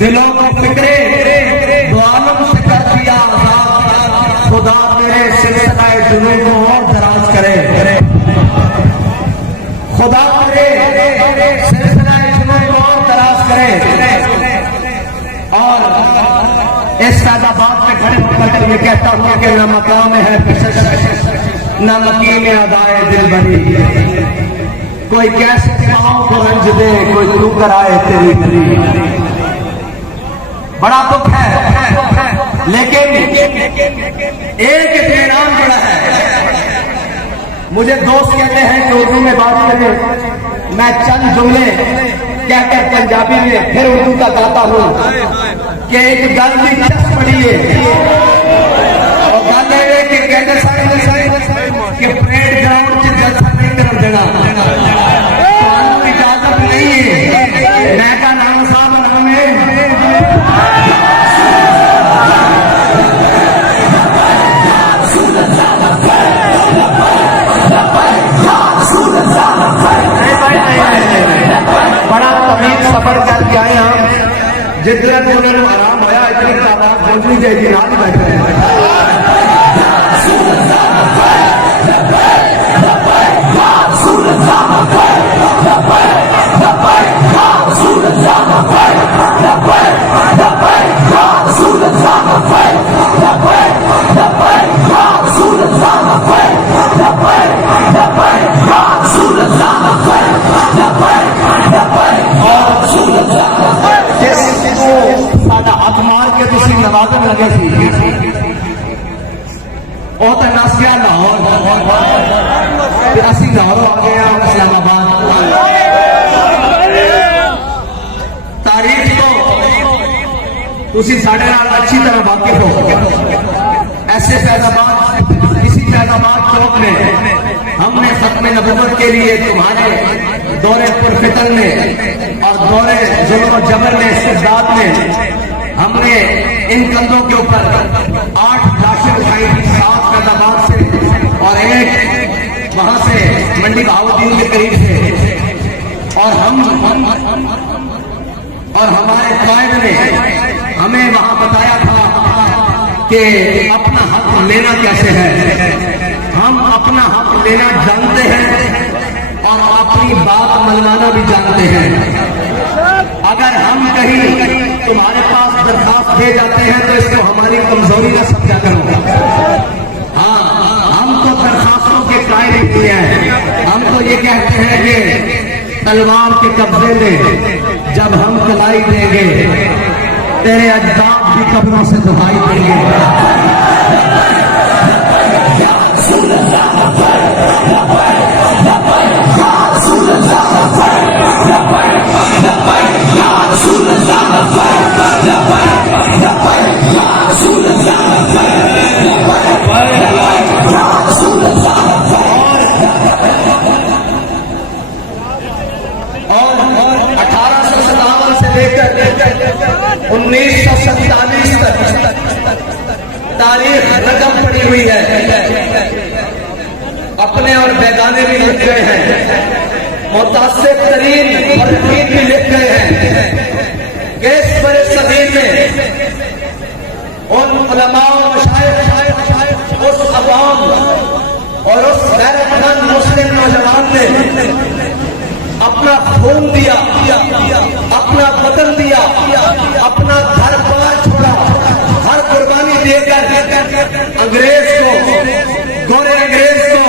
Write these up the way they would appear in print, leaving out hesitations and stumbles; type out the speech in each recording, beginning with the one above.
دلوں کو فکرے دو عالم سے کر دیا آزاد، خدا میرے سلسلہ جنون کو اور دراز کرے، خدا میرے سلسلہ جنون کو اور دراز کرے۔ اور اس فیض آباد میں کھڑے ہو کر یہ کہتا ہوں کہ نہ مقام ہے کشش نہ مقیم ادائے دل بری، کوئی کیسے پاؤں کو رنج دے کوئی تو کرائے تیری دلی۔ بڑا دکھ ہے لیکن ایک اطمینان بڑا ہے۔ مجھے دوست کہتے ہیں کہ اردو میں بات کریں، میں چند جملے کہہ کر پنجابی میں پھر اردو کا گاتا ہوں کہ ایک گل بھی چس پڑی ہے اور گل ہے کہ کہتے سارے کہ پریڈ گراؤنڈ سے جلسہ نہیں کر دینا، اجازت نہیں ہے۔ میں کا نام صاحب نام ہے بڑا طویل سفر کر کے آئے ہم، جتنا کہ انہوں نے آرام ہویا اتنی تعداد پہنچنی چاہیے، نہ ہی بیٹھے ہاتھ مار کے تھی نوازن لگے سی وہ تو نس گیا لاہور، اسی لاہور آ گئے ہیں اسلام آباد۔ تاریخ تو تھی ساڑھے نال اچھی طرح واقف ہو۔ ایسے فیض آباد اسی فیض آباد چوک میں ہم نے ختم نبوت کے لیے تمہارے دور پرفتن میں اور دور ظلم و جبر میں استبداد میں ہم نے ان کندھوں کے اوپر 8 لاشیں اٹھائی تھی، 7 فیض آباد سے اور 1 وہاں سے منڈی بہاؤالدین کے قریب سے، اور ہمارے قائد نے ہمیں وہاں بتایا تھا کہ اپنا حق لینا کیسے ہے۔ ہم اپنا حق لینا جانتے ہیں اور اپنی بات منوانا بھی جانتے ہیں۔ اگر ہم کہیں تمہارے پاس درخواست دے جاتے ہیں تو اس کو ہماری کمزوری نہ سمجھا کرو۔ ہاں، ہم تو درخواستوں کے قائل نہیں ہیں، ہم تو یہ کہتے ہیں کہ تلوار کے قبضے میں جب ہم کلائی دیں گے تیرے اجداد بھی قبروں سے دہائی دیں گے۔ اور 1857 سے لے کر 1947 تک تاریخ رقم پڑی ہوئی ہے، اپنے اور بیگانے بھی لکھ گئے ہیں، متاثر ترین مرحوم بھی لکھ گئے ہیں کہ اس برے صغیر میں ان علماء و مشائخ، اس عوام اور اس غیرت مند مسلم نوجوان نے اپنا خون دیا، اپنا بدن دیا، اپنا گھر بار چھوڑا، ہر قربانی دے کر انگریز کو، گورے انگریز کو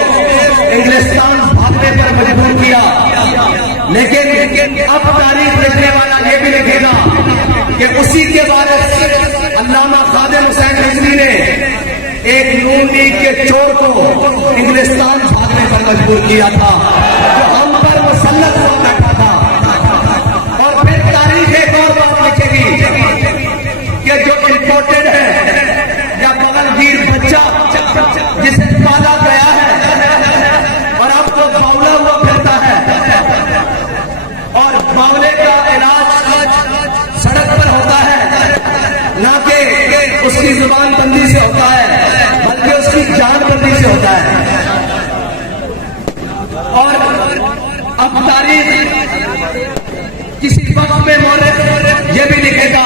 انگلستان بھاگنے پر مجبور کیا۔ لیکن اب تاریخ لکھنے والا یہ بھی لکھے گا کہ اسی کے وارث علامہ خادم حسین رضوی نے ایک نون لیگ کے چور کو انگلستان بھاگنے پر مجبور کیا تھا، جو ہم پر مسلط ہوا بیٹھا تھا۔ اور پھر تاریخ ایک اور بات لکھے گی کہ جو امپورٹڈ ہے یا بغل گیر بچہ جسے پالا گیا ہے اور اب تو باولا ہوا پھرتا ہے، اور باولے کا علاج سڑک پر ہوتا ہے، نہ کہ اس کی زبان بندی سے ہوتا ہے بلکہ اس کی جان بندی سے ہوتا ہے۔ اور اب تاریخ کسی وقت میں مورخ یہ بھی لکھے گا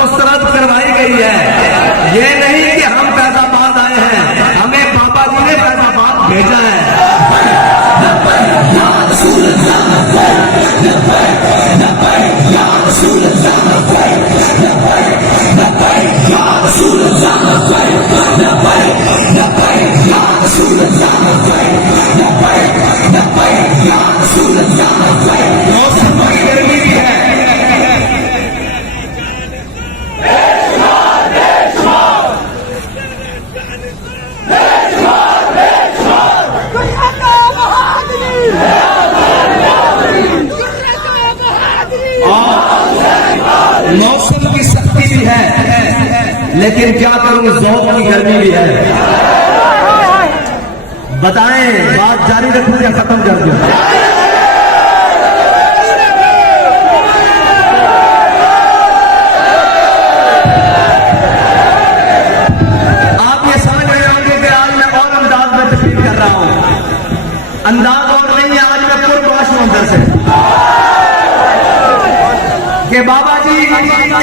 مسترد کروائی گئی ہے. یہ نہیں کہ ہم فیض آباد آئے ہیں، ہمیں بابا جی نے فیض آباد بھیجا ہے. موسم کی گرمی بھی ہے. موسم کی سختی بھی ہے، لیکن کیا کروں ذوق کی گرمی بھی ہے. بتائیں بات جاری رکھوں یا ختم کر دوں؟ آپ یہ سمجھ رہے ہوں گے کہ آج میں اور انداز میں تقریر کر رہا ہوں. انداز اور نہیں ہے، آج میں پرجوش ہوں اندر سے کہ بابا جی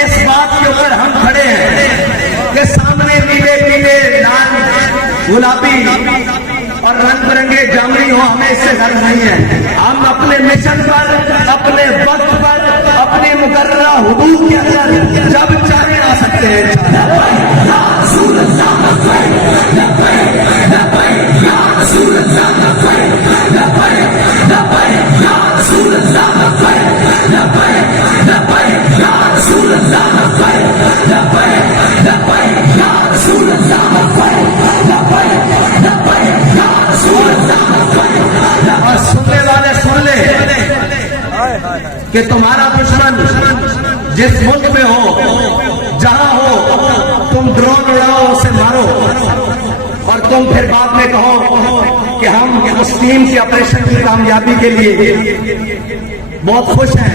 اس بات کے اوپر ہم کھڑے ہیں کہ سامنے پیلے پیلے لال گلابی اور رنگ برنگے جامنی ہو، ہمیں اس سے غرض نہیں ہے. ہم اپنے مشن پر، اپنے وقت پر، اپنی مقررہ حدود کے اندر جب چاہے آ سکتے ہیں. اور سننے والے سن لے کہ تمہارا دشمن جس ملک میں ہو، جہاں ہو، تم ڈرون اڑاؤ، اسے مارو، اور تم پھر بعد میں کہو کہ ہم اس ٹیم کے آپریشن کی کامیابی کے لیے بہت خوش ہیں،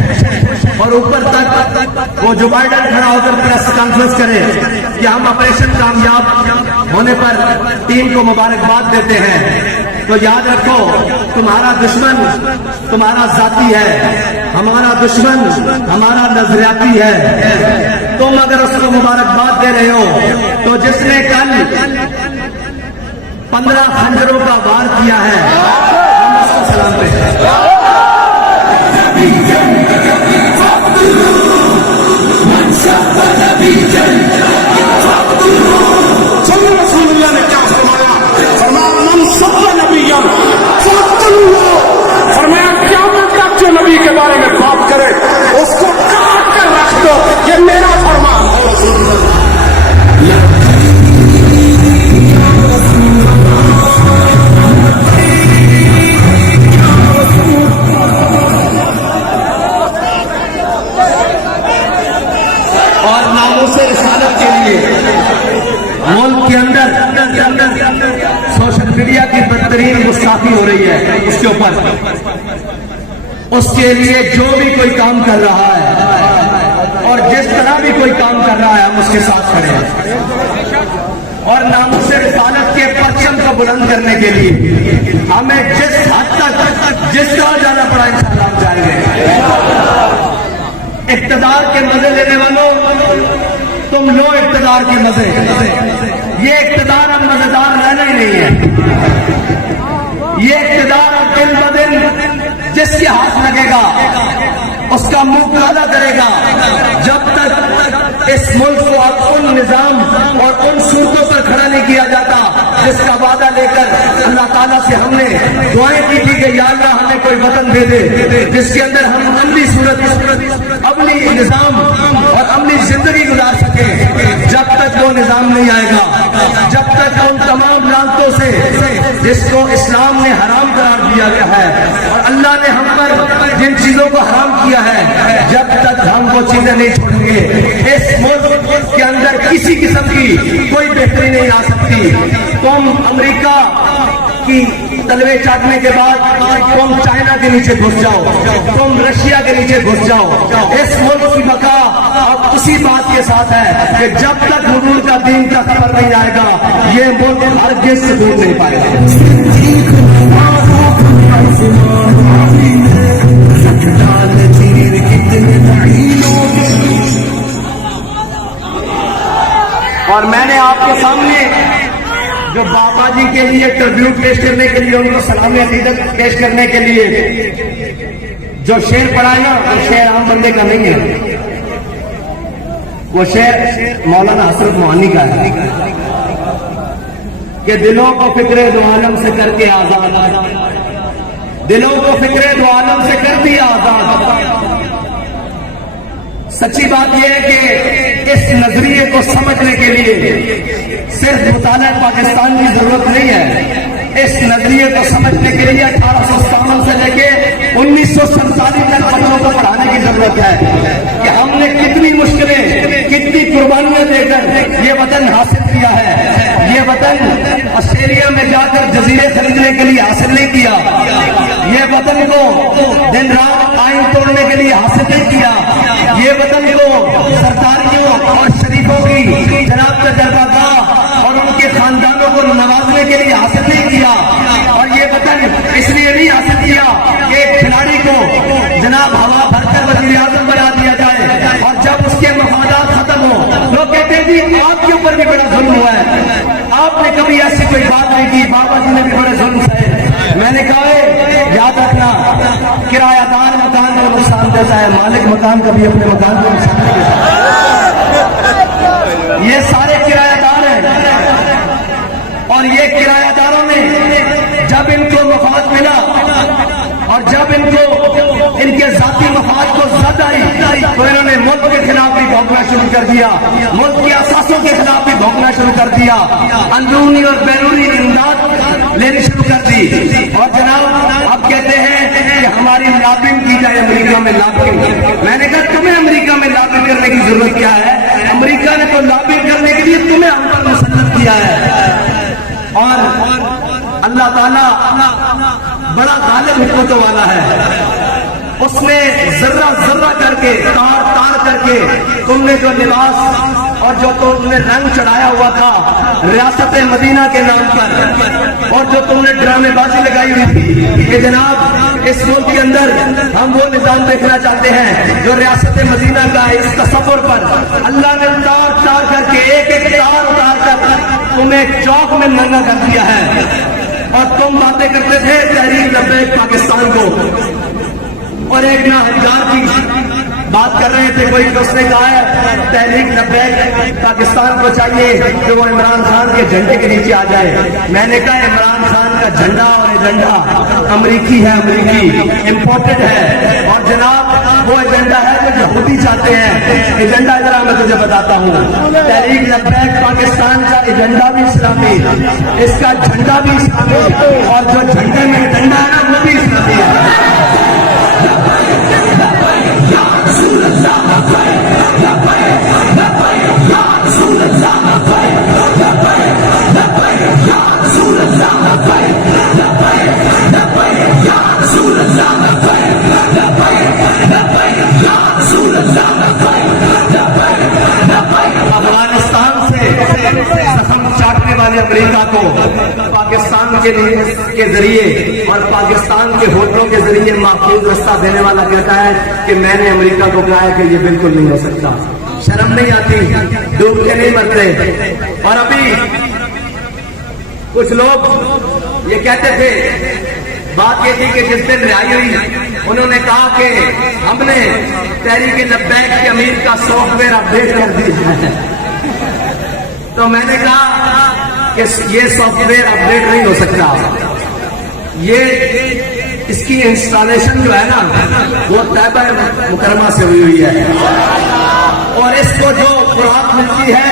اور اوپر تک وہ جو بائیڈن کھڑا ہو کر پریس کانفرنس کرے کہ ہم آپریشن کامیاب ہونے پر ٹیم کو مبارکباد دیتے ہیں. تو یاد رکھو تمہارا دشمن تمہارا ذاتی ہے، ہمارا دشمن ہمارا نظریاتی ہے. تم اگر اس کو مبارکباد دے رہے ہو تو جس نے کل 15 خنجروں کا وار کیا ہے، ہم اس کو سلام پیش رسول اللہ نے کیا فرمایا قیامت تک جو نبی کے بارے میں بات کرے اس کو کاٹ کر رکھ دو، یہ میرا فرمان ہے. اور ناموس رسالت کے لیے ملک کے اندر سوشل میڈیا کی بدترین گستاخی ہو رہی ہے. اس کے اوپر اس کے لیے جو بھی کوئی کام کر رہا ہے اور جس طرح بھی کوئی کام کر رہا ہے، ہم اس کے ساتھ کھڑے ہیں. اور ناموس رسالت کے پرچم کو بلند کرنے کے لیے ہمیں جس حد تک جس طرح جانا پڑا انشاءاللہ ہم جائیں گے. اقتدار کے مزے لینے والوں، تم لو اقتدار کے مزے. یہ اقتدار اب مزیدار رہنا ہی نہیں ہے. یہ اقتدار اب دن بدن جس کے ہاتھ لگے گا اس کا منہ کالا کرے گا. جب تک اس ملک کو اب ان نظام اور ان صورتوں پر کھڑا نہیں کیا جاتا جس کا وعدہ لے کر اللہ تعالیٰ سے ہم نے دعائیں کی تھی کہ یا اللہ ہمیں کوئی وطن دے دے جس کے اندر ہم عملی صورت، عملی نظام اور عملی زندگی گزار سکیں. جب تک وہ نظام نہیں آئے گا، جب تک ان تمام لعنتوں سے جس کو اسلام نے حرام قرار دیا گیا ہے اور اللہ نے ہم پر جن چیزوں کو حرام کیا ہے، جب تک ہم وہ چیزیں نہیں چھوڑیں گے، اس ملک کے اندر کسی قسم کی کوئی بہتری نہیں آ سکتی. تم امریکہ کی تلوے چاٹنے کے بعد تم چائنا کے نیچے گھس جاؤ، تم رشیا کے نیچے گھس جاؤ. اس ملک کی بقا اب اسی بات کے ساتھ ہے کہ جب تک حضور کا دین کا خبر نہیں آئے گا یہ ملک ہرگز سے دور نہیں پائے گا. کے سامنے جو بابا جی کے لیے ٹربیوٹ پیش کرنے کے لیے، ان کو سلام عقیدت پیش کرنے کے لیے جو شعر پڑھا ہے نا، وہ شعر عام بندے کا نہیں ہے، وہ شعر مولانا حسرت موہانی کا ہے کہ دلوں کو فکر دو عالم سے کر کے آزاد، دلوں کو فکر دو عالم سے کر دیا آزاد۔ سچی بات یہ ہے کہ اس نظریے کو سمجھنے کے لیے صرف مطالعہ پاکستان کی ضرورت نہیں ہے، اس نظریے کو سمجھنے کے لیے 1857 سے لے کے 1947 تک بچوں کو پڑھانے کی ضرورت ہے کہ ہم نے کتنی مشکلیں، کتنی قربانیاں دے کر یہ وطن حاصل کیا ہے۔ یہ وطن آسٹریلیا میں جا کر جزیرے خریدنے کے لیے حاصل نہیں کیا، یہ وطن کو دن رات آئین توڑنے کے لیے حاصل نہیں کیا، یہ وطن کو سرکاریوں اور شریفوں کی جناب کا دربارگاہ اور ان کے خاندانوں کو نوازنے کے لیے حاصل نہیں کیا، اور یہ وطن اس لیے نہیں حاصل کیا کہ ایک کھلاڑی کو جناب ہوا بھر کر وزیر اعظم بنا دیا جائے اور جب اس کے مفادات ختم ہو لوگ کہتے ہیں جی آپ کے اوپر بھی بڑا ظلم ہوا ہے، آپ نے کبھی ایسی کوئی بات نہیں کی، بابا جی نے بھی بڑے ظلم سہے۔ میں نے کہا ہے یاد رکھنا، کرایہ دار مکان کو نقصان دیتا ہے، مالک مکان کبھی اپنے مکان کو نقصان نہیں دیتا۔ یہ سارے کرایہ دار ہیں، اور یہ کرایہ داروں نے جب ان کو مفاد ملا اور جب ان کو ان کے ذاتی مفاد کو زد آئی تو انہوں نے ملک کے خلاف بھی بھونکنا شروع کر دیا، ملک کے اثاثوں کے خلاف بھی بھونکنا شروع کر دیا، اندرونی اور بیرونی امداد لینی شروع کر دی، اور جناب اب کہتے ہیں کہ ہماری لابنگ کی جائے امریکہ میں لابنگ۔ میں نے کہا تمہیں امریکہ میں لابنگ کرنے کی ضرورت کیا ہے؟ امریکہ نے تو لابنگ کرنے کے لیے تمہیں ہم پر مسلط کیا ہے، اور اللہ تعالیٰ بڑا غالب حکمتوں والا ہے، اس نے ذرہ ذرہ کر کے تار تار کر کے تم نے جو لباس اور جو تم نے رنگ چڑھایا ہوا تھا ریاست مدینہ کے نام پر، اور جو تم نے ڈرامے بازی لگائی ہوئی تھی کہ جناب اس ملک کے اندر ہم وہ نظام دیکھنا چاہتے ہیں جو ریاست مدینہ کا اس تصور پر اللہ نے تار تار کر کے ایک ایک تار اتار کر تمہیں چوک میں ننگا کر دیا ہے، اور تم باتیں کرتے تھے تحریک لبیک پاکستان کو، اور ایک نہ ہزار کی بات کر رہے تھے، کوئی اس نے کہا ہے تحریک لبیک پاکستان کو چاہیے کہ وہ عمران خان کے جھنڈے کے نیچے آ جائے۔ میں نے کہا عمران خان کا جھنڈا اور ایجنڈا امریکی ہے، امریکی امپورٹڈ ہے، اور جناب وہ ایجنڈا ہے جو یہودی چاہتے ہیں۔ ایجنڈا ذرا میں تجھے بتاتا ہوں، تحریک لبیک پاکستان کا ایجنڈا بھی اسلامی، اس کا جھنڈا بھی اسلامی، اور جو جھنڈے میں ڈنڈا ہے نا وہ بھی اسلامی ہے۔ افغانستان سے زخم چاٹنے والے امریکہ کو پاکستان کے ذریعے اور پاکستان کے ہوٹلوں کے ذریعے محفوظ رستہ دینے والا کہتا ہے کہ میں نے امریکہ کو کہا ہے کہ یہ بالکل نہیں ہو سکتا۔ شرم نہیں آتی؟ ڈوب کے نہیں مرتے؟ اور ابھی کچھ لوگ یہ کہتے تھے، بات یہ تھی کہ جس دن رہائی ہوئی انہوں نے کہا کہ ہم نے تحریک لبیک کے امیر کا سافٹ ویئر اپڈیٹ کر دیا ہے، تو میں نے کہا کہ یہ سافٹ ویئر اپڈیٹ نہیں ہو سکتا، یہ اس کی انسٹالیشن جو ہے نا وہ طیبہ مکرمہ سے ہوئی ہے، اور اس کو جو خوراک ملتی ہے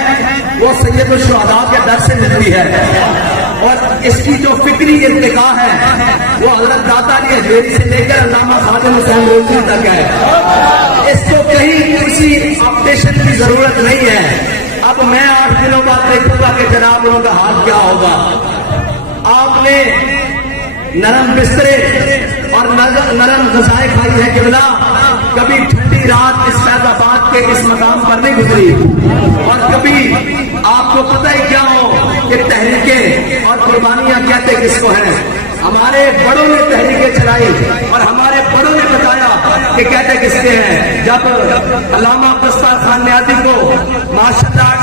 وہ سید الشہداء کے در سے ملتی ہے، اور اس کی جو فکری ارتقاء ہے وہ حضرت داتا علی حجویری سے لے کر علامہ خواجہ حسین رضوی تک ہے۔ اس کو کہیں کسی اپڈیشن کی ضرورت نہیں ہے۔ اب میں 8 دنوں بعد دیکھوں گا کہ جناب انہوں کا حال کیا ہوگا۔ آپ نے نرم بسترے اور نرم غذائیں کھائی ہے قبلہ، کبھی ٹھنڈی رات اس فیض آباد کے اس مقام پر نہیں گزری، اور کبھی آپ کو پتہ ہی کیا ہو کہ تحریکیں اور قربانیاں کہتے کس کو ہیں۔ ہمارے بڑوں نے تحریکیں چلائی اور ہمارے بڑوں نے بتایا کہ کہتے کس کے ہیں۔ جب علامہ دستار خان نیازی کو ماشاء اللہ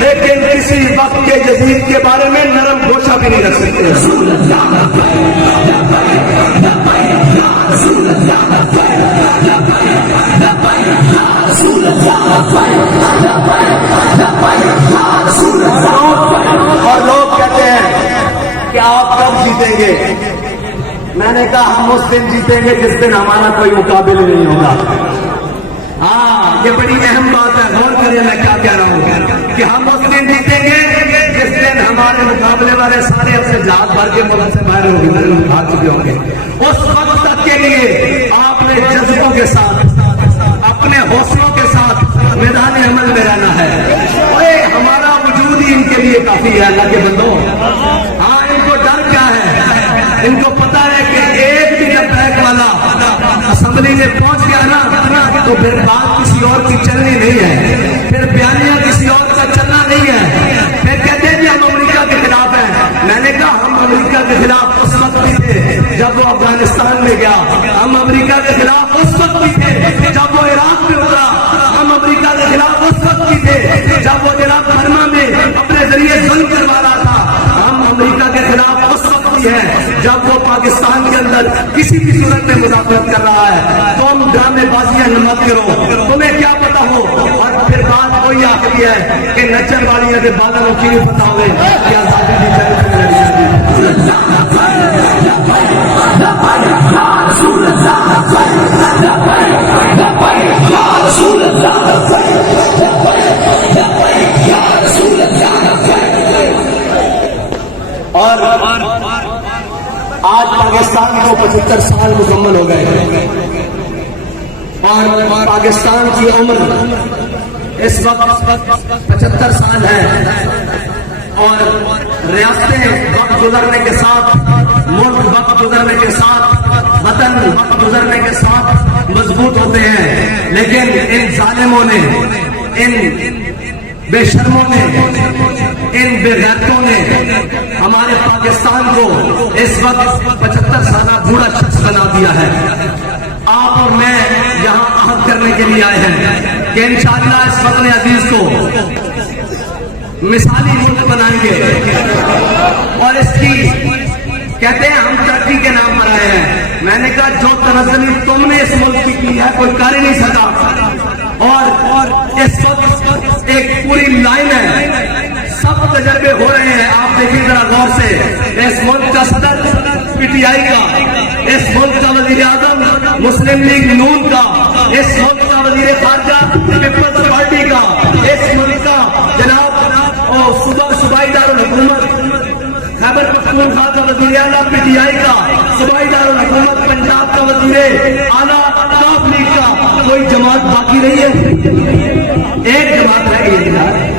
لیکن کسی وقت کے یزید کے بارے میں نرم گوشہ بھی نہیں رکھ سکتے. اور لوگ کہتے ہیں کہ آپ کب جیتیں گے؟ میں نے کہا ہم اس دن جیتیں گے جس دن ہمارا کوئی مقابلہ نہیں ہوگا. ہاں یہ بڑی اہم بات ہے، غور کریے میں کیا کہہ رہا ہوں کہ ہم اس دن جیتیں گے جس دن ہمارے مقابلے والے سارے اپنے جہاز بھر کے ملک سے باہر ہو گئے بھاگ چکے ہوں گے. اس وقت تک کے لیے آپ نے جذبوں کے ساتھ اپنے حوصلوں کے ساتھ میدان عمل میں رہنا ہے. اوے ہمارا وجود ہی ان کے لیے کافی ہے اللہ کے بندوں. ہاں ان کو ڈر کیا ہے؟ ان کو پتا ہے کہ ایک بھی جب بیک والا اسمبلی میں پہنچ گیا نا تو پھر بات کسی اور کی چلنی نہیں ہے، پھر بیانیہ کسی اور کا چلنا نہیں ہے. پھر کہتے ہیں کہ ہم امریکہ کے خلاف ہیں. میں نے کہا ہم امریکہ کے خلاف اس وقت بھی تھے جب وہ افغانستان میں گیا، ہم امریکہ کے خلاف اس وقت بھی تھے جب وہ عراق میں اترا، ہم امریکہ کے خلاف اس وقت بھی تھے جب وہ جناب برما میں اپنے ذریعے ظلم کروا رہا تھا، ہم امریکہ کے خلاف اس وقت بھی ہیں جب وہ پاکستان کے اندر کسی بھی صورت میں مداخلت کر رہا ہے. تم ڈرامے بازیاں مت کرو، تمہیں کیا پتا ہو. اور پھر بات وہی آخری ہے کہ نچن والی کے بادلوں کی نہیں پتا ہوئے کہ آزادی کی اور آج پاکستان کو 75 سال مکمل ہو گئے اور پاکستان کی عمر اس وقت 75 سال ہے اور ریاستیں وقت گزرنے کے ساتھ، ملک وقت گزرنے کے ساتھ، وطن وقت گزرنے کے ساتھ مضبوط ہوتے ہیں. لیکن ان ظالموں نے، ان بے شرموں نے، ان بے غیرتوں نے ہمارے پاکستان کو اس وقت 75 سالہ بوڑھا شخص بنا دیا ہے. آپ اور میں یہاں عہد کرنے کے لیے آئے ہیں کہ انشاءاللہ اس وطن عزیز کو مثالی ملک بنائیں گے اور اس کی کہتے ہیں ہم ترقی کے نام پر آئے ہیں. میں نے کہا جو تنزلی تم نے اس ملک کی ہے کوئی کر ہی نہیں سکا. اور اس وقت ایک پوری لائن ہے، سب تجربے ہو رہے ہیں. آپ دیکھیں ذرا غور سے، اس ملک کا صدر پی ٹی آئی کا، اس ملک کا وزیر اعظم مسلم لیگ نون کا، اس ملک کا وزیر خارجہ پیپلز پارٹی کا، اس ملک کا جناب صوبائی دارالحکومت خیبر پختونخوا کا وزیر اعلیٰ پی ٹی آئی کا، صوبائی دارالحکومت پنجاب کا وزیر اعلیٰ کاف لیگ کا. کوئی جماعت باقی رہی ہے؟ ایک جماعت رہ گئی ہے.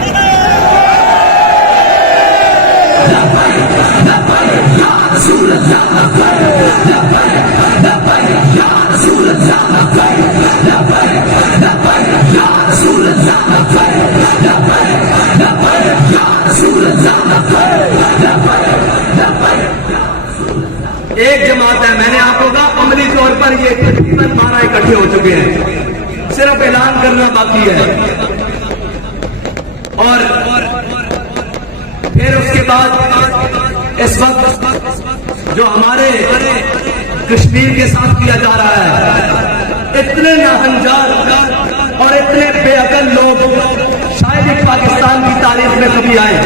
ایک جماعت ہے. میں نے آپ کو کہا عملی طور پر یہ تقریباً 12 اکٹھے ہو چکے ہیں، صرف اعلان کرنا باقی ہے. اور پھر اس کے بعد اس وقت جو ہمارے کشمیر کے ساتھ کیا جا رہا ہے، اتنے ناہنجار اور اتنے بے عقل لوگ شاید ایک پاکستان کی تاریخ میں کبھی آئے.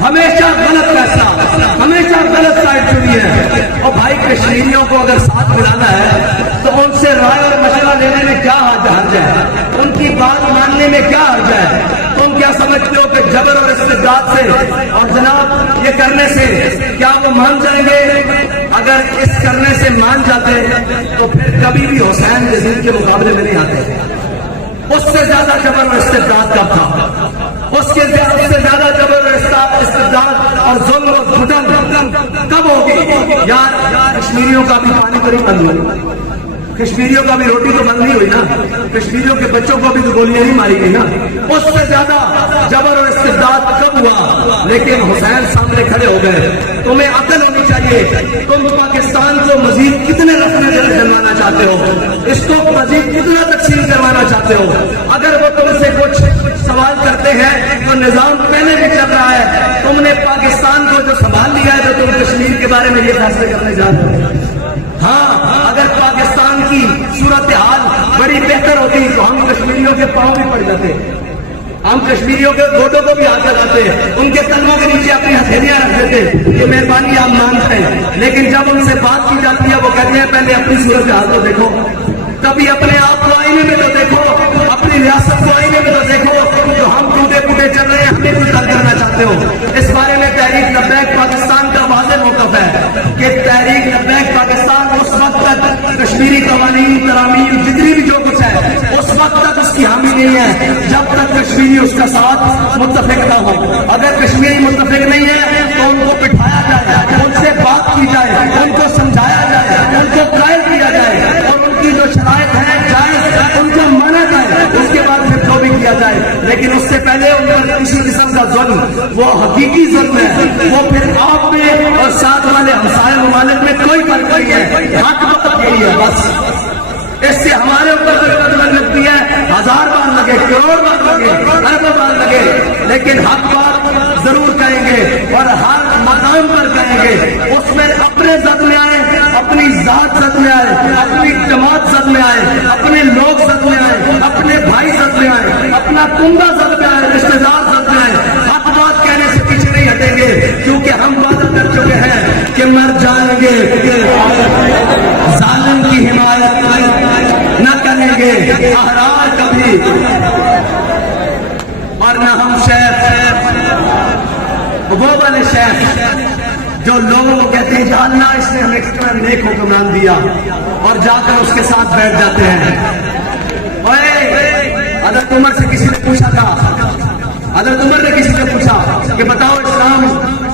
ہمیشہ غلط فیصلہ، ہمیشہ غلط سائڈ چنی ہے. اور بھائی کشمیریوں کو اگر ساتھ ملانا ہے تو ان سے رائے اور مشورہ لینے میں کیا حرج ہے؟ ان کی بات ماننے میں کیا حرج ہے؟ تم کیا سمجھتے ہو کہ جبر اور استبداد سے اور جناب یہ کرنے سے کیا وہ مان جائیں گے؟ اگر اس کرنے سے مان جاتے تو پھر کبھی بھی حسین یزید کے مقابلے میں نہیں آتے. اس سے زیادہ جبر اور استبداد کب تھا؟ اس سے زیادہ جبر اور استبداد اور ظلم اور گھٹن کب ہوگی؟ یار کشمیریوں کا بھی پانی تو نہیں بند ہوا، کشمیریوں کا بھی روٹی تو بند نہیں ہوئی نا، کشمیریوں کے بچوں کو بھی تو گولیاں نہیں ماری گئی نا. اس سے زیادہ جبر اور استبداد کب ہوا؟ لیکن حسین سامنے کھڑے ہو گئے. تمہیں عقل ہونی چاہیے. تم پاکستان کو مزید کتنے رقمیں جلوانا چاہتے ہو؟ اس کو مزید کتنا تقسیم کروانا چاہتے ہو؟ اگر وہ تم سے کچھ سوال نظام پہلے بھی چل رہا ہے. تم نے پاکستان کو جو سنبھال لیا ہے تو تم کشمیر کے بارے میں یہ فیصلے کرنے جا رہے ہو. ہاں اگر پاکستان کی صورتحال بڑی بہتر ہوتی تو ہم کشمیریوں کے پاؤں بھی پڑ جاتے, ہم کشمیریوں کے گوٹوں کو بھی ہاتھ لگاتے, ان کے قدموں کے نیچے اپنی ہتھیلیاں رکھ دیتے کہ مہربانی آپ مانتے ہیں. لیکن جب ان سے بات کی جاتی ہے وہ کہتے ہیں پہلے اپنی صورتحال کو دیکھو, کبھی اپنے آپ کو آئینے میں تو دیکھو, اپنی ریاست کو آئینے میں تو دیکھو, جو ہم ٹوٹے پوٹے چل رہے ہیں ہمیں کچھ حل کرنا چاہتے ہو. اس بارے میں تحریک لبیک پاکستان کا واضح موقف ہے کہ تحریک لبیک پاکستان اس وقت تک کشمیری قوانین ترامیم جتنی بھی جو کچھ ہے اس وقت تک اس کی حامی نہیں ہے جب تک کشمیری اس کا ساتھ متفق نہ ہو. اگر کشمیری متفق نہیں ہے تو ان کو بٹھایا جائے, ان سے بات کی جائے, ان کو سمجھایا جائے, ان کو قائل کیا جائے اور ان کی جو شرائط ہیں جائز ان کو مانا جائے, اس کے بعد پھر جو بھی کیا جائے. لیکن اس سے پہلے ان پر کسی قسم کا ظلم وہ حقیقی ظلم ہے, وہ پھر آپ میں اور ساتھ والے ہمسائے ممالک میں کوئی فرق نہیں ہے. حق وقت یہی ہے بس. اس سے ہمارے اوپر کوئی قدر لگتی ہے 1000 بار لگے, کروڑ بار لگے, اربوں بار لگے, لیکن حق بات ضرور کہیں گے اور ہر مقام پر کہیں گے. اس میں اپنے زد میں آئے, اپنی ذات زد میں آئے, اپنی جماعت زد میں آئے, اپنے لوگ زد میں آئے, اپنے بھائی زد میں آئے, اپنا کنبہ زد میں آئے, رشتے دار زد میں آئے, حق بات کہنے سے پیچھے نہیں ہٹیں گے کیونکہ ہم وعدہ کر چکے ہیں کہ مر جائیں گے, ظالم کی حمایت نہ کریں گے احرار کبھی, اور نہ ہم شیخ وہ والے شیخ جو لوگوں کو کہتے ہیں یا اللہ اس نے ہمیں کتنا نیک حکمران دیا اور جا کر اس کے ساتھ بیٹھ جاتے ہیں. حضرت عمر سے کسی نے پوچھا تھا, حضرت عمر نے کسی سے پوچھا کہ بتاؤ اسلام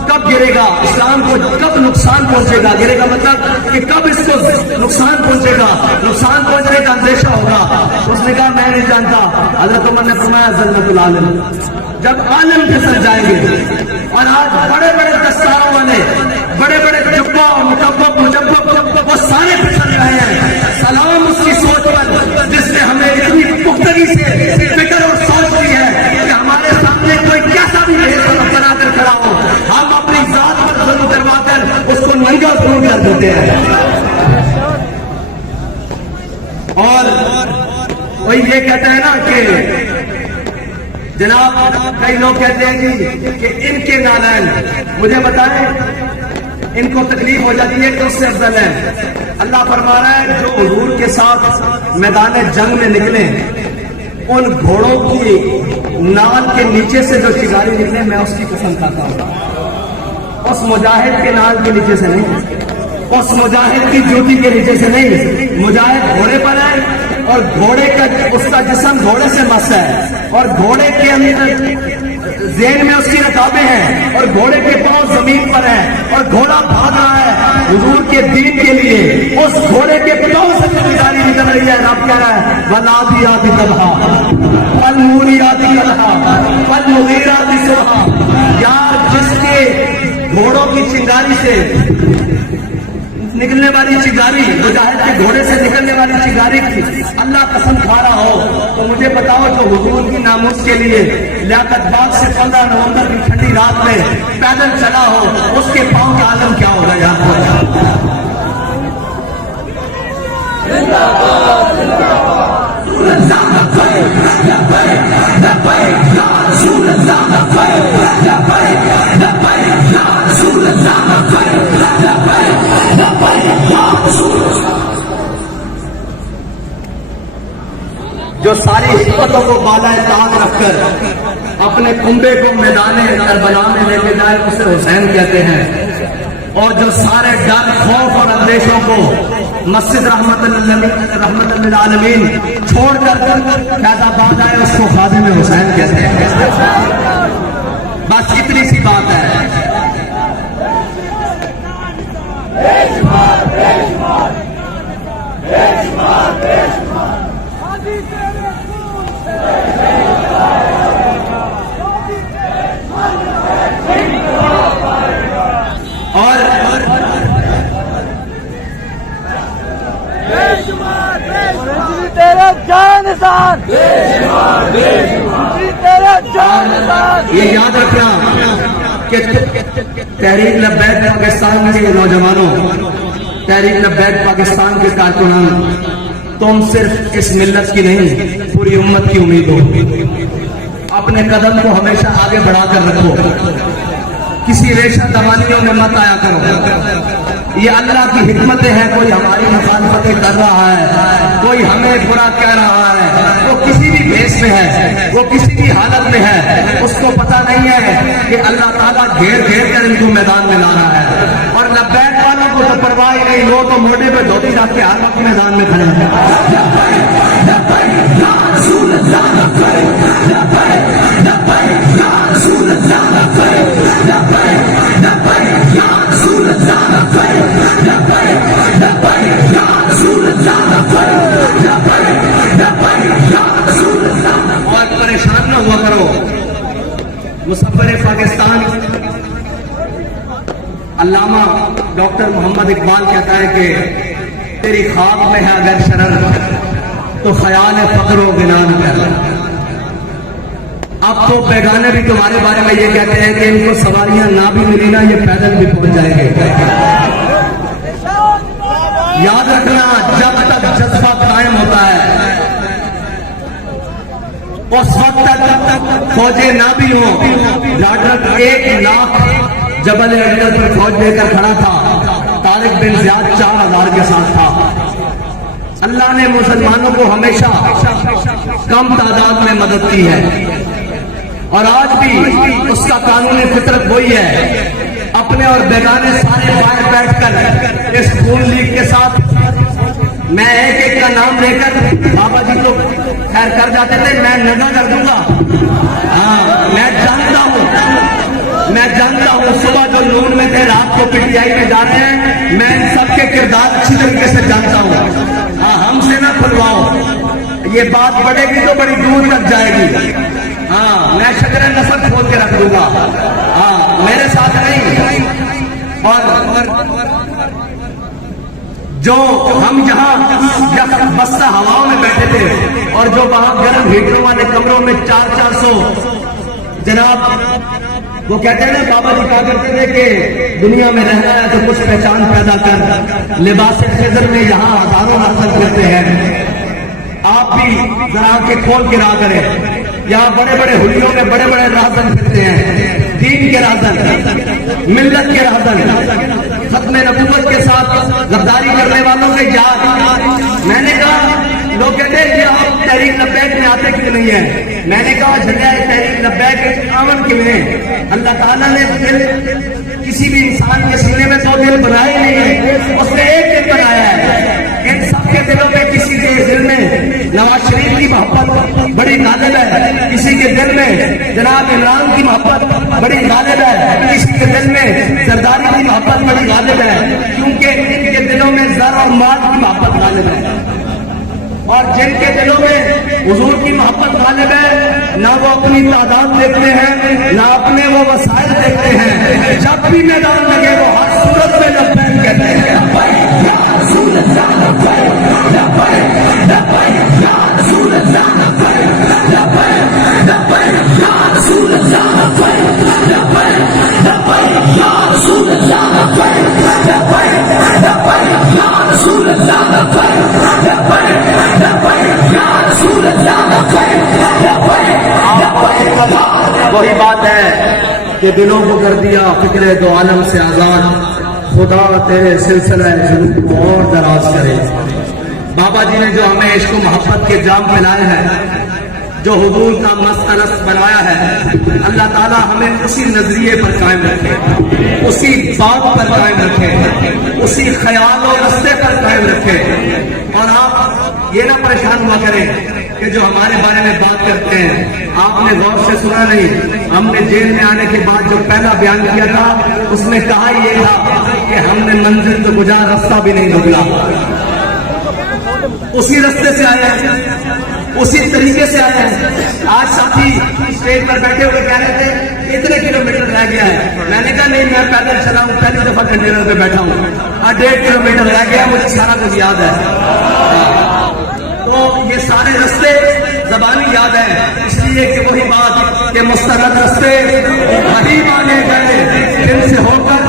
کب گرے گا, اسلام کو کب نقصان پہنچے گا. گرے گا مطلب کہ کب اس کو نقصان پہنچے گا, نقصان پہنچنے کا اندیشہ ہوگا. اس نے کہا میں نہیں جانتا. حضرت عمر نے فرمایا ذلت العالم, جب عالم پھسل جائیں گے. اور آج بڑے بڑے دستاروں والے, بڑے بڑے جبا مجبب وہ سارے پھسل رہے ہیں. سلام اس کی سوچ پر جس نے ہمیں اتنی پختگی سے فکر اور سوچ دی ہے کہ ہمارے سامنے کوئی کیسا بھی بنا کر کھڑا ہو, ہم اپنی ذات پر ظلم کروا کر اس کو ننگا ضرور کر دیتے ہیں. اور وہی یہ کہتے ہیں نا کہ جناب کئی لوگ کہتے ہیں جی کہ ان کے نالین, مجھے بتائیں ان کو تکلیف ہو جاتی ہے کہ اس سے افضل ہے. اللہ فرما رہا ہے جو حضور کے ساتھ میدان جنگ میں نکلے ان گھوڑوں کی نال کے نیچے سے جو چنگاری نکلے میں اس کی قسم کھاتا ہوں. اس مجاہد کے نال کے نیچے سے نہیں, اس مجاہد کی جوتی کے نیچے سے نہیں. مجاہد گھوڑے پر ہے اور گھوڑے کا اس کا جسم گھوڑے سے مس ہے اور گھوڑے کے اندر ذہن میں اس کی رکابیں ہیں اور گھوڑے کے پاؤں زمین پر ہیں اور گھوڑا بھاگ رہا ہے حضور کے دین کے لیے. اس گھوڑے کے پاؤں سے چنگاری نکل رہی ہے. رب کہہ رہا ہے والعادیات ضبحا فالموریات قدحا فالمغیرات صبحا. یار جس کے گھوڑوں کی چنگاری سے نکلنے والی چنگاری, مجاہد کے گھوڑے سے نکلنے والی چنگاری کی اللہ قسم کھا رہا ہو تو مجھے بتاؤ جو حضور کی ناموس کے لیے لیاقت باغ سے 15 نومبر کی ٹھنڈی رات میں پیدل چلا ہو اس کے پاؤں کا عالم کیا ہوگا. جو ساری حکمتوں کو بالائے طاق رکھ کر اپنے کنبے کو میدان کربلا میں لے کے جائے اسے حسین کہتے ہیں. اور جو سارے ڈر خوف اور اندیشوں کو مسجد رحمت للعالمین چھوڑ کر فیض آباد آئے اس کو خادم حسین کہتے ہیں. بس اتنی سی بات ہے. اور تیرے جان نثار تیرے یہ یاد رکھنا کہ تحریک لبیک پاکستان کے نوجوانوں، تحریک لبیک پاکستان کے کارکنان، تم صرف اس ملت کی نہیں پوری امت کی امید ہو۔ اپنے قدم کو ہمیشہ آگے بڑھا کر رکھو، کسی ریشہ دبانیوں میں مت آیا کرو۔ یہ اللہ کی حکمتیں ہیں، کوئی ہماری مخالفتیں کر رہا ہے، کوئی ہمیں برا کہہ رہا ہے، وہ کسی بھی بھیس میں ہے، وہ کسی بھی حالت میں ہے، اس کو پتہ نہیں ہے کہ اللہ تعالیٰ گھیر گھیر کر ان کو میدان میں لا رہا ہے۔ اور لبیک والوں کو تو پرواہ ہی نہیں، لوگ تو موٹے پہ دھوتی رکھ کے ہر وقت میدان میں کھڑے ہیں۔ اور پریشان نہ ہوا کرو۔ مصور پاکستان علامہ ڈاکٹر محمد اقبال کہتا ہے کہ تیری خواب میں ہے اگر شرر تو خیال فقر و غنا نہ کر۔ اب تو بیگانے بھی تمہارے بارے میں یہ کہتے ہیں کہ ان کو سواریاں نہ بھی ملی نا، یہ پیدل بھی پہنچ جائیں گے۔ یاد رکھنا، جب تک جذبہ قائم ہوتا ہے اس وقت تک فوجیں نہ بھی ہوں۔ جارڈر 1 لاکھ جبل احمد پر فوج لے کر کھڑا تھا، طارق بن زیاد 4000 کے ساتھ تھا۔ اللہ نے مسلمانوں کو ہمیشہ کم تعداد میں مدد کی ہے، اور آج بھی اس کا قانون فطرت وہی ہے۔ اپنے اور بیگانے سارے باہر بیٹھ کر اس خون لیگ کے ساتھ، میں ایک ایک کا نام لے کر، بابا جی تو خیر کر جاتے تھے، میں نگا کر دوں گا۔ ہاں میں جانتا ہوں صبح جو نون میں تھے، رات کو پی ٹی آئی میں جاتے ہیں، میں ان سب کے کردار اچھی طریقے سے جانتا ہوں۔ ہاں ہم سے نہ کھلواؤ، یہ بات بڑھے گی تو بڑی دور تک جائے گی۔ ہاں میں شجر نفرت کھول کے رکھ دوں گا، ہاں میرے ساتھ نہیں۔ اور جو ہم جہاں بستہ ہواؤں میں بیٹھے تھے، اور جو وہاں گرم ہیٹروں والے کمروں میں 400 جناب وہ کہتے ہیں نا، بابا جی کہا کرتے تھے کہ دنیا میں رہنا ہے تو کچھ پہچان پیدا کر، لباس خضر میں یہاں ہزاروں نقل کرتے ہیں۔ آپ بھی ذرا آنکھیں کھول کے رہا کریں، یہاں بڑے بڑے ہولیوں میں بڑے بڑے راہزن پھرتے ہیں، دین کے راہزن، ملت کے راہزن، ختم نبوت کے ساتھ غداری کرنے والوں کے یاد۔ میں نے کہا لوگ کہتے ہیں کہ آپ تحریک لبیک میں آتے کیوں نہیں ہیں؟ میں نے کہا جھنڈا تحریک لبیک آمن کیوں ہے؟ اللہ تعالیٰ نے دل کسی بھی انسان کے سینے میں 2 دل بنائے نہیں ہیں، اس نے ایک دل بنایا ہے۔ ان سب کے دلوں میں کسی کے دل میں نواز شریف کی محبت بڑی غالب ہے، کسی کے دل میں جناب عمران کی محبت بڑی غالب ہے، کسی کے دل میں زرداری کی محبت بڑی غالب ہے، کیونکہ ان کے دلوں میں زر اور مال کی محبت غالب ہے۔ اور جن کے دلوں میں حضور کی محبت غالب ہے، نہ وہ اپنی تعداد دیکھتے ہیں، نہ اپنے وہ وسائل دیکھتے ہیں، جب بھی میدان لگے وہ ہر صورت میں لبیک کہتے ہیں۔ وہی بات ہے کہ دلوں کو کر دیا فکر دو عالم سے آزاد، خدا تیرے سلسلہ جنوں کو اور دراز کرے۔ بابا جی نے جو ہمیں عشق و محبت کے جام پلائے ہیں، جو حضور کا مست انس بنایا ہے، اللہ تعالیٰ ہمیں اسی نظریے پر قائم رکھے، اسی بات پر قائم رکھے، اسی خیال و رستے پر قائم رکھے۔ اور آپ یہ نہ پریشان ہوا کریں کہ جو ہمارے بارے میں بات کرتے ہیں، آپ نے غور سے سنا نہیں، ہم نے جیل میں آنے کے بعد جو پہلا بیان کیا تھا اس میں کہا یہ تھا کہ ہم نے منزل تو گزار راستہ بھی نہیں بدلا، اسی رستے سے آئے ہیں، اسی طریقے سے آئے ہیں۔ آج ساتھی اسٹیج پر بیٹھے ہوئے کہہ رہے تھے اتنے کلومیٹر رہ گیا ہے، میں نے کہا نہیں میں پیدل چلا ہوں، پہلی دفعہ کنٹینر پہ بیٹھا ہوں، 1.5 کلومیٹر رہ گیا، مجھے سارا کچھ یاد ہے۔ تو یہ سارے رستے زبانی یاد ہے، اس لیے کہ وہی بات کہ مستند رستے وہی مانے گئے جن سے ہو کر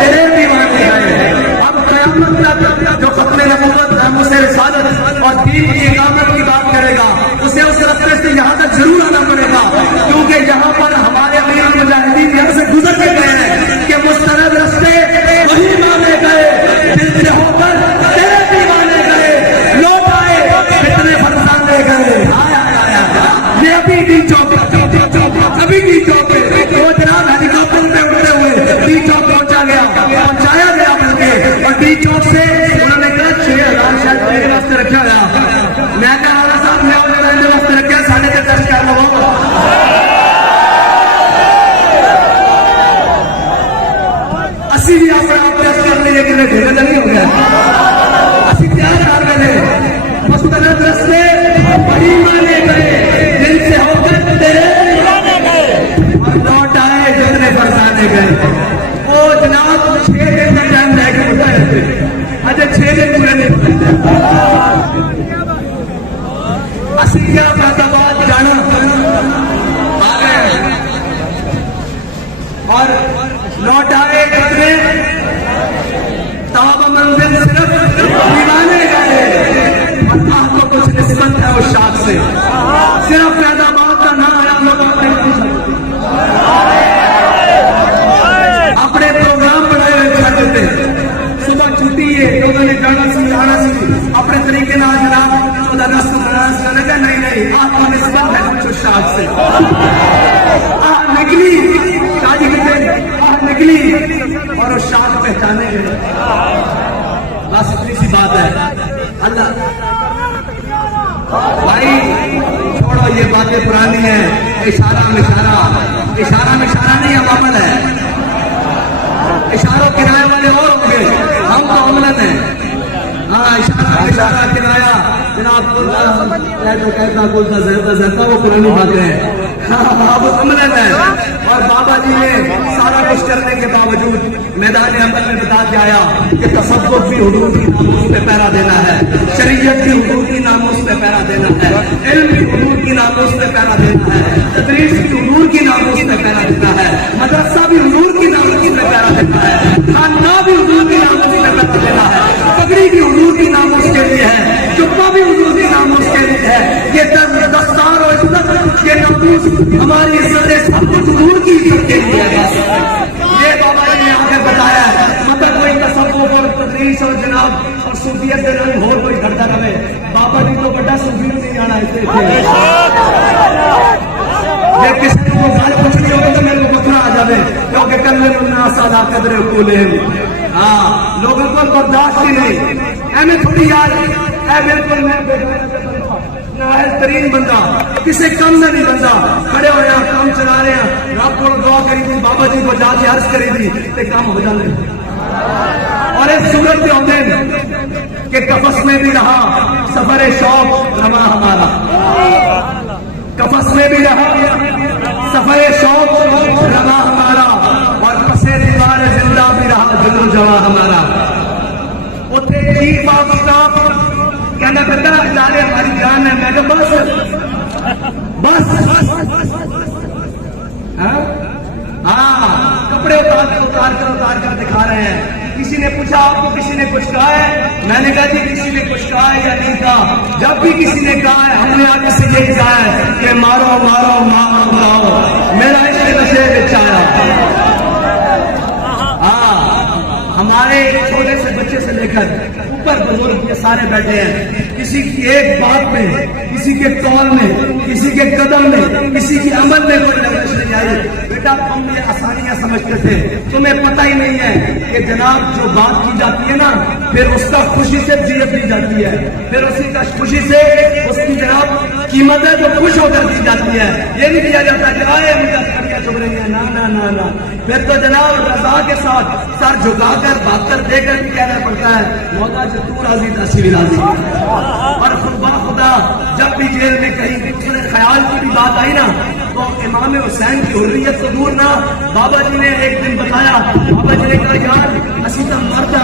تیرے بھی مانے گئے۔ اب قیامت تک جو ختم نبوت ناموس رسالت اور دین کی اقامت کی بات کرے گا اسے اس رستے سے یہاں تک ضرور آنا پڑے گا، کیونکہ یہاں پر ہمارے امیر المجاہدین یہاں سے گزر کے گئے ہیں کہ مستند رستے وہی مانے گئے جن سے ہو کر تیرے بھی مانے گئے، لوٹ آئے فتنے فرسانے گئے۔ یہ ابھی ڈی چوک ابھی ڈی چوک وہ جناب ہیلی کاپٹر پہ اٹھتے ہوئے ڈی چوک پہنچایا گیا بلکہ، اور ڈی چوک سے انہوں نے کہا 6,000 شاید میرے واسطے رکھا گیا۔ میں کہا والا صاحب میں انہوں نے میرے واسطے رکھا 3.5 کر لو۔ اسی بھی اپنے آپ ٹیسٹ کر لیے کہ ڈھیرے نہیں ہو گیا، اسی تیار کر رہے ہیں مستند رستے وہی مانے گئے جن سے ہو کر تیرے اور لوٹ آئے جتنے فرسانے گئے۔ وہ جناب 6 دن کا ٹائم لے کے ہوتا رہتے، اچھا 6 دن پورے نہیں ہوتے۔ اسی کیا فیضآباد جانا آ گئے اور لوٹ آئے کتنے تاب منزل صرف دیوانے گئے، اللہ کو کچھ نسبت ہے اس شاخ سے، صرف فیضآباد کا نام آیا لوگوں نے اپنے پروگرام بنائے ہوئے چھٹے تھے، صبح چھٹی ہے لوگوں نے گانا سمجھانا سی اپنے طریقے نہ جناب 14 اگست کو منانا سکھانا کہ نہیں آپ کا نسبت ہے کچھ اس شاخ سے۔ نکلی شادی نکلی اور اس شاخ پہچانے گئے، بس اتنی سی بات ہے۔ اللہ بھائی چھوڑو یہ باتیں پرانی ہیں، اشارہ مشارہ نہیں اب عمل ہے، اشاروں کرائے والے اور ہوں گے، ہم تو عملن ہیں۔ ہاں اشارہ کرایہ جناب جو کہتا بولتا زہتا وہ پرانی باتیں ہیں، اب عملن ہے۔ اور بابا جی نے سارا کچھ کرنے کے باوجود میدان عمل میں بتا کے آیا کہ تصوف بھی حدود کی ناموس پہ پہرا دینا ہے، شریعت بھی حدود کی ناموس پہ پہرا دینا ہے، علم بھی حدود کی ناموس پہ پہرا دینا ہے، تدریس بھی حضور کی ناموس پہ پہرا دینا ہے، مدرسہ بھی حضور کی ناموس پہ پہرا دینا ہے، خانقاہ بھی حضور کی ناموس پہ پہرا دینا ہے، پگڑی بھی حضور کی ناموس کے لیے ہے، جبہ بھی حضور کی ناموس کے لیے ہے۔ یہ دستار اور عزت یہ ناموس ہماری عزت ہے، سب کچھ حضور کی عزت کے لیے ہے۔ یہ بابا جی نے آگے بتایا ہے، مطلب کوئی تصوف اور تدریس اور جناب اور صوفیت کے رنگ اور کوئی گھڑتا رہے، بابا جی کو بڑا صوفی نہیں آنا ایسے یہ کسی کو گال پوچھنی ہوگی تو میرے کو بکرا آ جائے، کیونکہ کل الناس علی قدر عقولہم، ہاں لوگوں کو برداشت ہی نہیں۔ میں تھوڑی یاد ہے بالکل میں نااہل ترین بندہ، کسی کم میں نہیں بندہ، کھڑے ہوئے ہیں کام چلا رہے ہیں، رب کو دعا کری تھی بابا جی کو جا کے عرض کری تھی کہ کام ہو جانے، اور ایک صورت بھی ہوتے ہیں کہ قفس میں بھی رہا سفر شوق رواں ہمارا، قفس میں بھی رہا سفر شوق رواں ہمارا، اور پسے دیوار زندہ بھی رہا جنو جواں ہمارا۔ اتنے چیف آف اسٹاف کہنا کرتا ادارے ہماری جان ہے، میں کہا بس ہاں کپڑے اتار کر دکھا رہے ہیں۔ کسی نے پوچھا آپ کو کسی نے کچھ کہا ہے؟ میں نے کہا جی کسی نے کچھ کہا ہے یا نہیں کہا، جب بھی کسی نے کہا ہے ہم نے آگے سے یہی کہا ہے کہ مارو مارو مارو مارو، میرا عشق نشے میں چایا۔ ہمارے چھوٹے سے بچے سے لے کر اوپر بزرگ یہ سارے بیٹھے ہیں، کسی کی ایک بات میں، کسی کے قول میں، کسی کے قدم میں، کسی کی عمل میں کوئی لغزش نہیں آئی۔ بیٹا تم یہ آسانیاں سمجھتے تھے، تمہیں پتہ ہی نہیں ہے کہ جناب جو بات کی جاتی ہے نا پھر اس کا خوشی سے جیت دی جاتی ہے، پھر اسی کا خوشی سے اس کی جناب قیمت ہے جو خوش ہو کر دی جاتی ہے، یہ نہیں کیا جاتا کہ آئے مجھے کڑیاں چگ رہی ہیں، نہ پھر تو جناب رضا کے ساتھ سر جھکا کر بات کر دے کر بھی کہنا پڑتا ہے مولا جو تو راضی تاسی بھی راضی۔ اور خدا جب بھی جیل میں کہیں دوسرے خیال کی بھی بات آئی نا تو امام حسین کی حریت تو دور نہ، بابا جی نے ایک دن بتایا، بابا جی نے کہا یار اسی تو مرد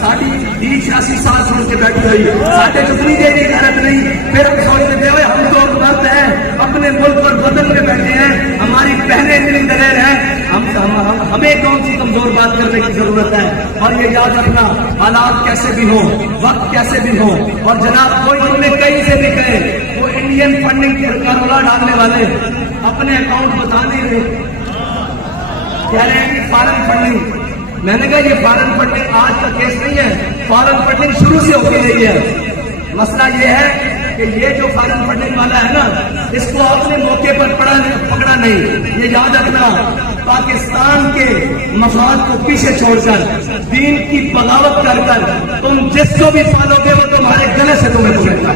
ساڑی 86 سال سن کے بیٹھی ہوئی، ساڑھے چتنی دے دی غیرت نہیں، پھر ہم سوچتے تھے ہم تو مرد ہیں ملک اور وطن میں بیٹھے ہیں, ہماری بہنیں اتنی دلیر ہیں, ہمیں کون سی کمزور بات کرنے کی ضرورت ہے. اور یہ یاد رکھنا, حالات کیسے بھی ہوں, وقت کیسے بھی ہو, اور جناب کوئی تمہیں کہیں سے بھی کہے, وہ انڈین فنڈنگ کاروبار ڈالنے والے اپنے اکاؤنٹ بتا نہیں رہے, کہہ رہے ہیں کہ فارن فنڈنگ. میں نے کہا یہ فارن فنڈنگ آج کا کیس نہیں ہے, فارن فنڈنگ شروع سے ہوتی رہی ہے. مسئلہ یہ ہے کہ یہ جو فارن فنڈنگ والا ہے نا, اس کو اپنے موقع پر پکڑا نہیں. یہ یاد رکھنا, پاکستان کے مفاد کو پیچھے چھوڑ کر, دین کی بغاوت کر کر تم جس کو بھی پالو گے وہ تمہارے گلے سے تمہیں پکڑے گا.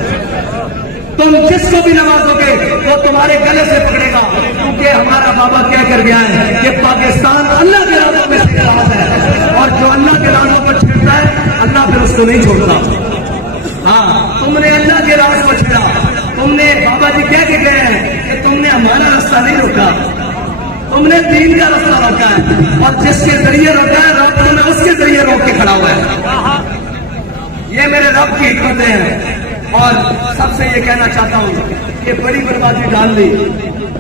تم جس کو بھی نوازو گے وہ تمہارے گلے سے پکڑے گا, کیونکہ ہمارا بابا کیا کر گیا ہے کہ پاکستان اللہ کے رازوں میں سے راز ہے, اور جو اللہ کے رازوں پر چھیڑتا ہے اللہ پھر اس کو نہیں چھوڑتا. ہاں, تم نے اللہ کے راز کو چھیڑا, تم نے بابا جی کہہ کے گئے ہیں کہ تم نے ہمارا راستہ نہیں روکا, تم نے دین کا راستہ روکا ہے, اور جس کے ذریعے روکا ہے رب تمہیں اس کے ذریعے روک کے کھڑا ہوا ہے. یہ میرے رب کی حکمتیں ہیں. اور سب سے یہ کہنا چاہتا ہوں کہ بڑی بربادی ڈال دی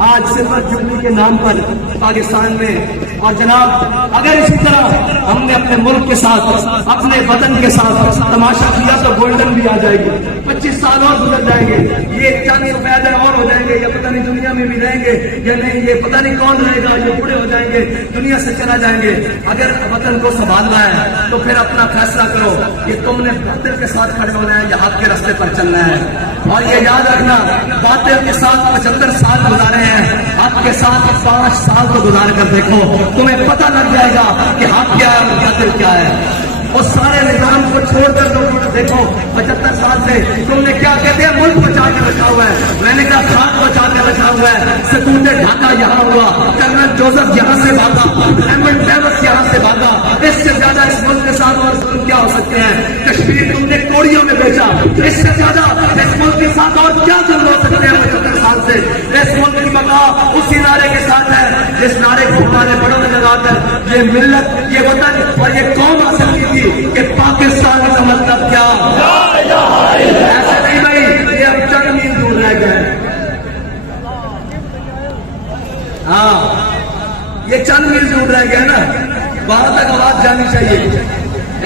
آج سلور جبلی کے نام پر پاکستان میں. اور جناب اگر اسی طرح ہم نے اپنے ملک کے ساتھ, اپنے وطن کے ساتھ تماشا کیا تو گولڈن بھی آ جائے گی, 25 سال اور گزر جائیں گے, یہ چند پیدا اور ہو جائیں گے, یا پتہ نہیں دنیا میں بھی رہیں گے یا نہیں, یہ پتہ نہیں کون رہے گا, یہ بوڑھے ہو جائیں گے, دنیا سے چلا جائیں گے. اگر وطن کو سنبھالنا ہے تو پھر اپنا فیصلہ کرو کہ تم نے باطل کے ساتھ کھڑے ہونا ہے یا حق کے راستے پر چلنا ہے. اور یہ یاد رکھنا, باطل کے ساتھ 75 سال گزارے ہیں, حق کے ساتھ 5 سال کو گزار کر دیکھو, تمہیں پتہ لگ جائے گا کہ حق کیا ہے اور باطل کیا ہے. اس سارے نظام کو چھوڑ کر لوگوں نے دیکھو 75 سال سے تم نے کیا کہتے ہیں, ملک بچا کے رکھا ہوا ہے. میں نے کہا خاک بچا کے رکھا ہوا ہے. ستون ڈھاکہ یہاں ہوا, کرنل جوزف یہاں سے بھاگا, ایمن ڈیوس یہاں سے بھاگا. اس سے زیادہ اس ملک کے ساتھ اور ظلم کیا ہو سکتے ہیں؟ کشمیر تم نے کوڑیوں میں بیچا, اس سے زیادہ اس ملک کے ساتھ اور کیا ظلم ہو سکتے ہیں 75 سال سے؟ اس ملک کی بقا اسی نعرے کے ساتھ ہے جس نعرے کو ہمارے بڑوں نے لگا کر یہ ملت, یہ وطن اور یہ قوم حاصل کی تھی کہ پاکستان کا مطلب کیا. ایسا نہیں بھائی, یہ اب چند میل دور رہ گئے. ہاں, یہ چند میل دور رہ گئے نا, وہاں تک آواز جانی چاہیے.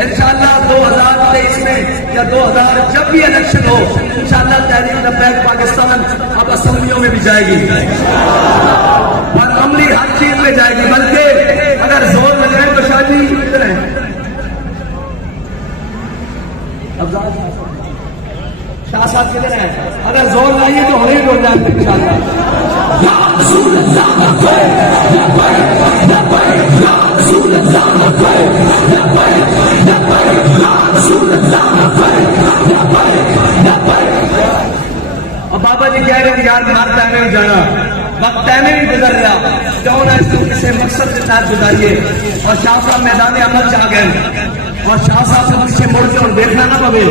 انشاءاللہ 2023 میں یا 2000 جب بھی الیکشن ہو, انشاءاللہ تحریک لبیک پاکستان اب اسمبلیوں میں بھی جائے گی اور عملی ہر چیز میں جائے گی. بلکہ اگر زور لگائیں تو شادی ادھر ہے, شاہ صاحب کدھر ہیں, اگر زور لائیے تو ہمیں بھی ہو جائیں گے انشاءاللہ. اور بابا جی کہہ رہے ہیں یار باہر طے میں جانا, وقت طے میں بھی گزر رہا, کیوں نہ اس کو کسی مقصد کے ساتھ گزاریے. اور شاہ صاحب میدان عمل سے آ گئے, اور شاہ صاحب سے پیچھے مڑ کے اور دیکھنا نہ پڑے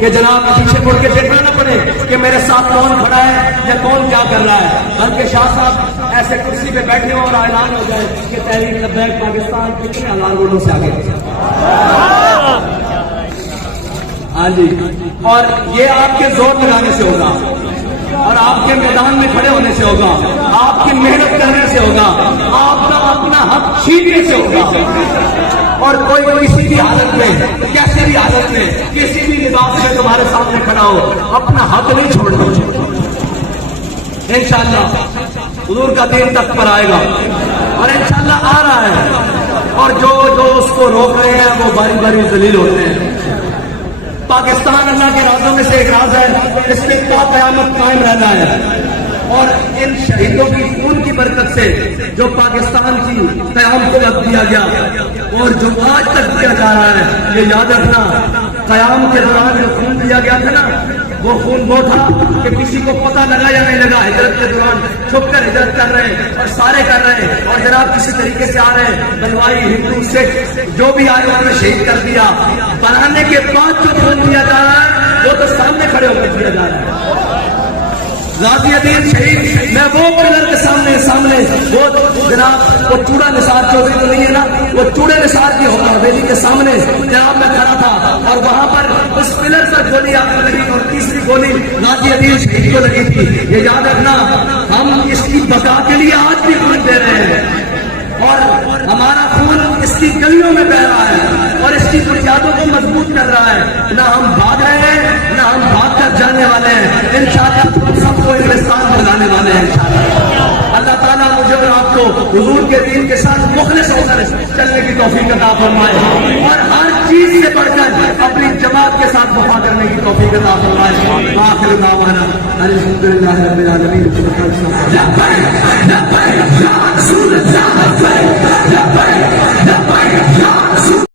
کہ جناب پیچھے مڑ کے دیکھنا نہ پڑے کہ میرے ساتھ کون کھڑا ہے یا کون کیا کر رہا ہے, بلکہ شاہ صاحب ایسے کرسی پہ بیٹھے ہوں اور اعلان ہو جائے کہ تحریک لبیک پاکستان کتنے ہزار ووٹوں سے آگے. ہاں جی, اور یہ آپ کے زور لگانے سے ہوگا, اور آپ کے میدان میں کھڑے ہونے سے ہوگا, آپ کی محنت کرنے سے ہوگا, آپ کا اپنا حق چھیننے سے ہوگا. اور کوئی کسی بھی حالت میں, کیسی بھی حالت میں, کسی بھی لباس میں تمہارے سامنے کھڑا ہو, اپنا حق نہیں چھوڑنا. انشاءاللہ حضور کا دین تک پر آئے گا, اور انشاءاللہ آ رہا ہے, اور جو اس کو روک رہے ہیں وہ باری باری ذلیل ہوتے ہیں. پاکستان اللہ کے رازوں میں سے ایک راز ہے, اس میں تا قیامت قائم رہنا ہے. اور ان شہیدوں کی خون کی برکت سے جو پاکستان کی قیام کو وقت دیا گیا اور جو آج تک دیا جا رہا ہے, یہ یاد رکھنا قیام کے دوران جو خون دیا گیا تھا نا, وہ خون وہ تھا کہ کسی کو پتہ لگا یا نہیں لگا, ہجرت کے دوران چھپ کر ہجرت کر رہے ہیں اور سارے کر رہے ہیں, اور جناب کسی طریقے سے آ رہے ہیں, بلوائی ہندو سکھ جو بھی آئے انہوں نے شہید کر دیا. بنانے کے بعد جو خون دیا جا رہا ہے وہ تو سامنے کھڑے ہو کر دیا جا رہا ہے. غازی الدین شہید میں وہ پلر کے سامنے وہ جناب وہ چوڑا نثار چودھری تو نہیں ہے نا, وہ چوڑے نثار کی حویلی کے سامنے جناب میں کھڑا تھا, اور وہاں پر اس پلر پر گولی آپ کو لگی اور تیسری گولی غازی الدین شہید کو لگی تھی. یہ یاد رکھنا, ہم اس کی بقا کے لیے آج بھی خون دے رہے ہیں، اور ہمارا خون اس کی گلیوں میں بہ رہا ہے اور اس کی بنیادوں کو مضبوط کر رہا ہے. نہ ہم بھاگ رہے ہیں، نہ ہم بھاگ کر جانے والے ہیں. انشاءاللہ ہم سب کو انگلستان بنانے والے ہیں انشاءاللہ. اللہ تعالیٰ مجھے اور آپ کو حضور کے دین کے ساتھ مخلص ہو کر چلنے کی توفیق عطا فرمائے، اور ہر چیز سے بڑھ کر اپنی جماعت کے ساتھ وفا کرنے کی توفیق عطا فرمائے. آخر دعوانا الحمدللہ رب العالمین.